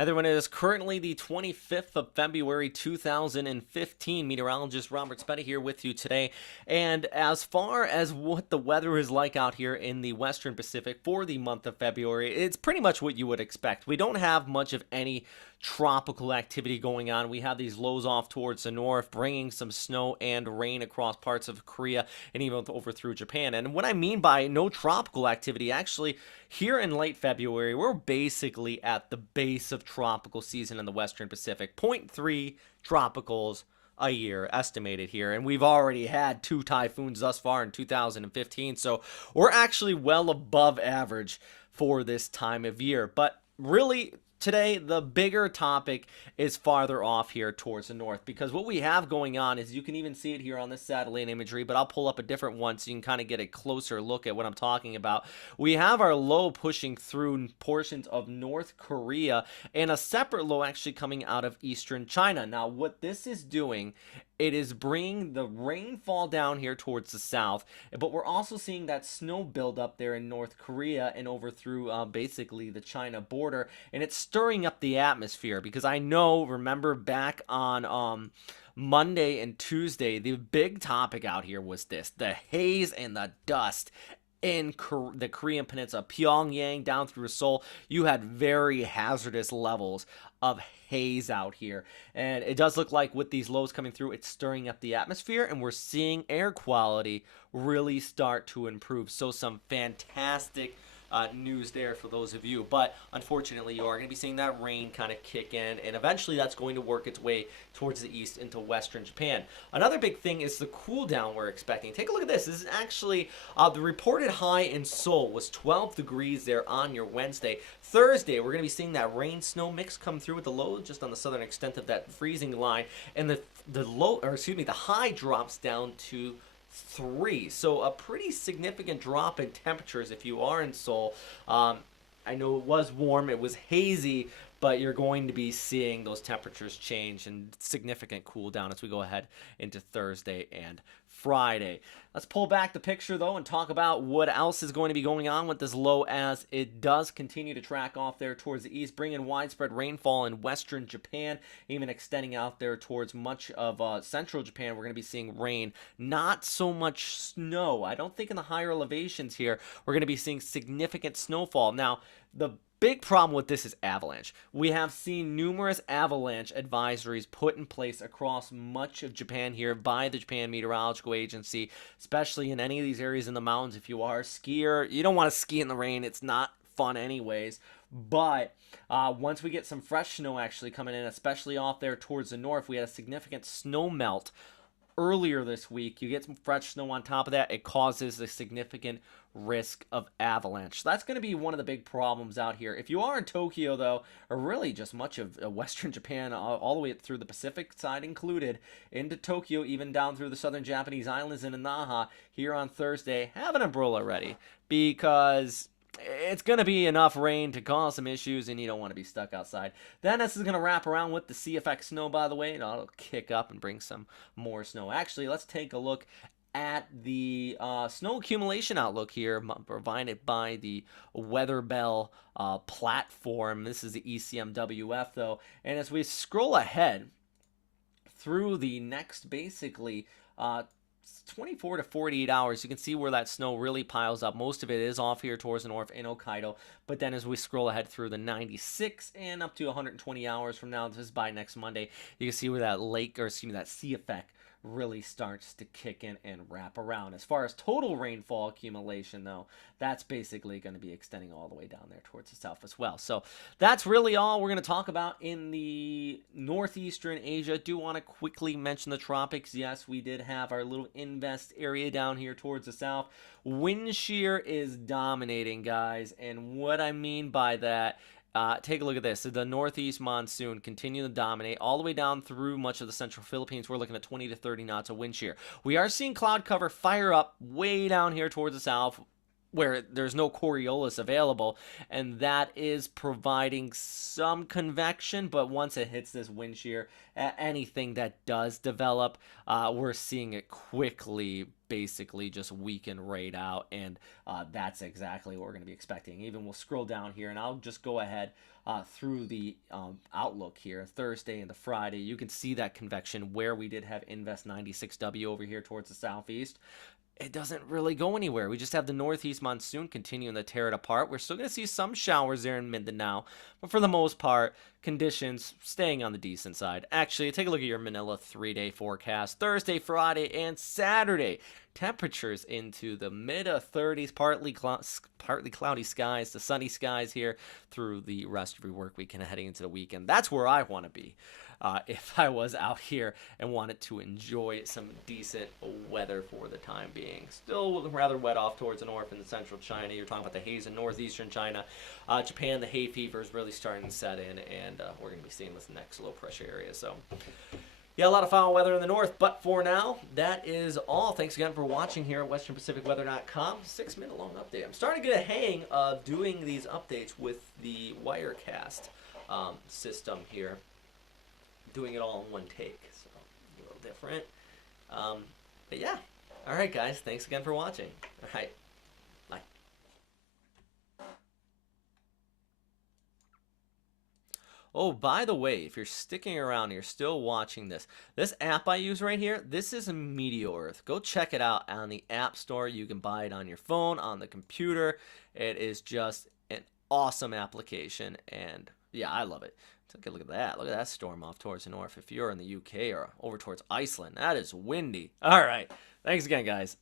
Hi there, everyone. It is currently the 25th of February 2015. Meteorologist Robert Spetta here with you today. And as far as what the weather is like out here in the Western Pacific for the month of February, it's pretty much what you would expect. We don't have much of any tropical activity going on. We have these lows off towards the north, bringing some snow and rain across parts of Korea and even over through Japan. And what I mean by no tropical activity, actually, here in late February, we're basically at the base of tropical season in the Western Pacific. Point 0.3 tropicals a year estimated here, and we've already had 2 typhoons thus far in 2015, so we're actually well above average for this time of year. But really, today the bigger topic is farther off here towards the north, because what we have going on is, you can even see it here on this satellite imagery, but I'll pull up a different one so you can kind of get a closer look at what I'm talking about. We have our low pushing through portions of North Korea, and a separate low actually coming out of eastern China. Now what this is doing, it is bringing the rainfall down here towards the south, but we're also seeing that snow build up there in North Korea and over through basically the China border, and it's stirring up the atmosphere. Because I know, remember back on Monday and Tuesday, the big topic out here was the haze and the dust in the Korean Peninsula, Pyongyang down through Seoul. You had very hazardous levels of haze out here, and it does look like with these lows coming through, it's stirring up the atmosphere, and we're seeing air quality really start to improve. So some fantastic news there for those of you, but unfortunately you are going to be seeing that rain kind of kick in, and eventually that's going to work its way towards the east into western Japan. Another big thing is the cool down we're expecting. Take a look at this. This is actually the reported high in Seoul was 12 degrees there on your Wednesday. Thursday, we're going to be seeing that rain snow mix come through with the low just on the southern extent of that freezing line, and the high drops down to 3. So a pretty significant drop in temperatures if you are in Seoul. I know it was warm, it was hazy, but you're going to be seeing those temperatures change and significant cool down as we go ahead into Thursday and Friday. Let's pull back the picture though and talk about what else is going to be going on with this low, as it does continue to track off there towards the east, bringing widespread rainfall in western Japan, even extending out there towards much of central Japan. We're going to be seeing rain, not so much snow. I don't think in the higher elevations here we're going to be seeing significant snowfall. Now, the big problem with this is avalanche. We have seen numerous avalanche advisories put in place across much of Japan here by the Japan Meteorological Agency, especially in any of these areas in the mountains. If you are a skier, you don't want to ski in the rain. It's not fun anyways. But once we get some fresh snow actually coming in, especially off there towards the north, we had a significant snow melt earlier this week. You get some fresh snow on top of that, it causes a significant risk of avalanche. So that's going to be one of the big problems out here. If you are in Tokyo though, or really just much of western Japan, all the way through the Pacific side included, into Tokyo, even down through the southern Japanese islands and in Naha, here on Thursday, have an umbrella ready, because it's going to be enough rain to cause some issues, and you don't want to be stuck outside. Then this is going to wrap around with the CFX snow, by the way, and it'll kick up and bring some more snow. Actually, let's take a look at the snow accumulation outlook here, provided by the Weather Bell platform. This is the ECMWF, though, and as we scroll ahead through the next, basically, 24 to 48 hours, you can see where that snow really piles up. Most of it is off here towards the north in Hokkaido, but then as we scroll ahead through the 96 and up to 120 hours from now, this is by next Monday, you can see where that that sea effect really starts to kick in and wrap around. As far as total rainfall accumulation though, that's basically going to be extending all the way down there towards the south as well. So that's really all we're going to talk about in the northeastern Asia. Do want to quickly mention the tropics. Yes, we did have our little invest area down here towards the south. Wind shear is dominating, guys, and what I mean by that, take a look at this. The northeast monsoon continue to dominate all the way down through much of the central Philippines. We're looking at 20 to 30 knots of wind shear. We are seeing cloud cover fire up way down here towards the south, where there's no Coriolis available, and that is providing some convection. But once it hits this wind shear, anything that does develop, we're seeing it quickly basically just weaken right out, and that's exactly what we're going to be expecting. Even we'll scroll down here, and I'll just go ahead through the outlook here, Thursday into Friday. You can see that convection where we did have Invest 96W over here towards the southeast. It doesn't really go anywhere. We just have the northeast monsoon continuing to tear it apart. We're still going to see some showers there in Mindanao, but for the most part, conditions staying on the decent side. Actually, take a look at your Manila 3-day forecast. Thursday, Friday, and Saturday. Temperatures into the mid-30s, partly cloudy skies to sunny skies here through the rest of your work week and heading into the weekend. That's where I want to be. If I was out here and wanted to enjoy some decent weather for the time being. Still rather wet off towards the north and central China. You're talking about the haze in northeastern China. Japan, the hay fever is really starting to set in, and we're going to be seeing this next low pressure area. So, yeah, a lot of foul weather in the north, but for now, that is all. Thanks again for watching here at westernpacificweather.com. 6-minute long update. I'm starting to get a hang of doing these updates with the Wirecast system here. Doing it all in one take, so a little different. But yeah, all right, guys. Thanks again for watching. All right, bye. Oh, by the way, if you're sticking around, you're still watching this app I use right here, this is a Meteor. Go check it out on the App Store. You can buy it on your phone, on the computer. It is just an awesome application, and yeah, I love it. Take a look at that. Look at that storm off towards the north. If you're in the UK or over towards Iceland, that is windy. All right. Thanks again, guys.